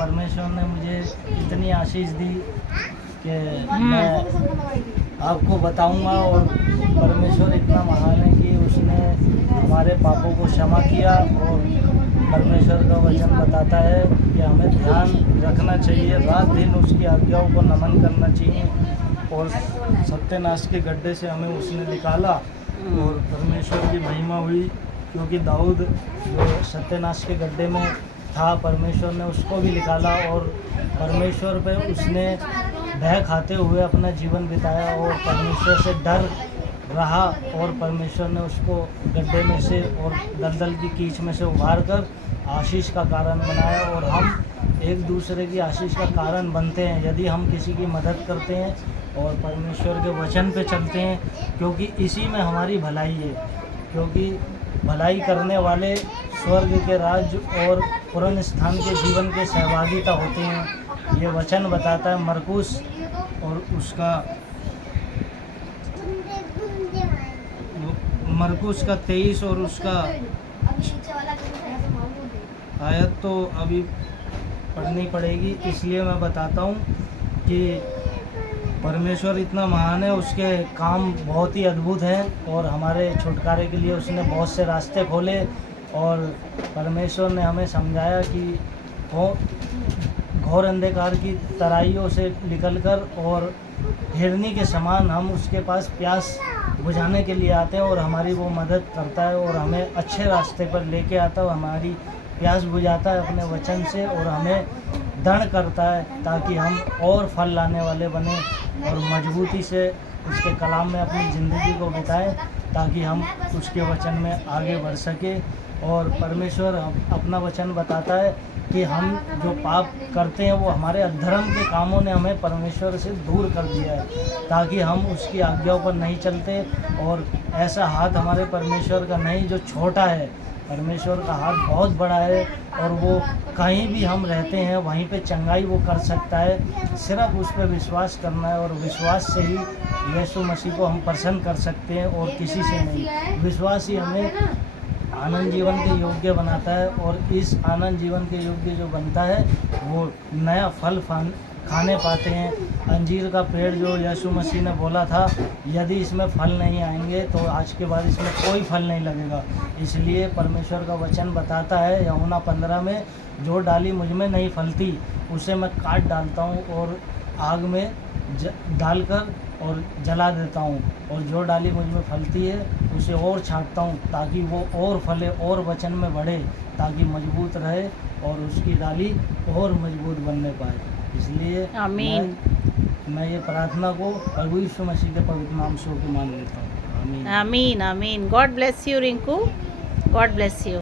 परमेश्वर ने मुझे इतनी आशीष दी कि मैं आपको बताऊंगा। और परमेश्वर इतना महान है कि उसने हमारे पापों को क्षमा किया। और परमेश्वर का वचन बताता है कि हमें ध्यान रखना चाहिए, रात दिन उसकी आज्ञाओं को नमन करना चाहिए। और सत्यानाश के गड्ढे से हमें उसने निकाला और परमेश्वर की महिमा हुई, क्योंकि दाऊद जो सत्यानाश के गड्ढे में था, परमेश्वर ने उसको भी निकाला और परमेश्वर पे उसने भय खाते हुए अपना जीवन बिताया और परमेश्वर से डर रहा। और परमेश्वर ने उसको गड्ढे में से और दलदल की कीच में से उभार कर आशीष का कारण बनाया। और हम एक दूसरे की आशीष का कारण बनते हैं यदि हम किसी की मदद करते हैं और परमेश्वर के वचन पे चलते हैं, क्योंकि इसी में हमारी भलाई है। क्योंकि भलाई करने वाले स्वर्ग के राज्य और पूर्ण स्थान के जीवन के सहभागिता होते हैं। ये वचन बताता है मरकुस और उसका मरकुस का 23 और उसका आयत तो अभी पढ़नी पड़ेगी, इसलिए मैं बताता हूँ कि परमेश्वर इतना महान है, उसके काम बहुत ही अद्भुत हैं और हमारे छुटकारे के लिए उसने बहुत से रास्ते खोले। और परमेश्वर ने हमें समझाया कि घोर अंधकार की तराइयों से निकलकर और हिरनी के समान हम उसके पास प्यास बुझाने के लिए आते हैं और हमारी वो मदद करता है और हमें अच्छे रास्ते पर लेके आता है। हमारी प्यास बुझाता है अपने वचन से और हमें दृढ़ करता है ताकि हम और फल लाने वाले बने और मजबूती से उसके कलाम में अपनी ज़िंदगी को बिताएं, ताकि हम उसके वचन में आगे बढ़ सके। और परमेश्वर अपना वचन बताता है कि हम जो पाप करते हैं वो हमारे अधर्म के कामों ने हमें परमेश्वर से दूर कर दिया है, ताकि हम उसकी आज्ञाओं पर नहीं चलते। और ऐसा हाथ हमारे परमेश्वर का नहीं जो छोटा है, परमेश्वर का हाथ बहुत बड़ा है और वो कहीं भी हम रहते हैं वहीं पे चंगाई वो कर सकता है। सिर्फ उस पर विश्वास करना है और विश्वास से ही यीशु मसीह को हम प्रसन्न कर सकते हैं और किसी से नहीं। विश्वास ही हमें आनंद जीवन के योग्य बनाता है और इस आनंद जीवन के योग्य जो बनता है वो नया फल खाने पाते हैं। अंजीर का पेड़ जो यीशु मसीह ने बोला था, यदि इसमें फल नहीं आएंगे तो आज के बाद इसमें कोई फल नहीं लगेगा। इसलिए परमेश्वर का वचन बताता है यूहन्ना 15 में, जो डाली मुझ में नहीं फलती उसे मैं काट डालता हूँ और आग में डालकर और जला देता हूँ, और जो डाली मुझ में फलती है उसे और छांटता हूँ ताकि वो और फले और वचन में बढ़े, ताकि मजबूत रहे और उसकी डाली और मजबूत बनने पाए। इसलिए आमीन। मैं ये प्रार्थना को प्रभु यीशु मसीह के पवित्र नाम से मान लेता हूँ। आमीन आमीन आमीन। God bless you Rinku, God bless you.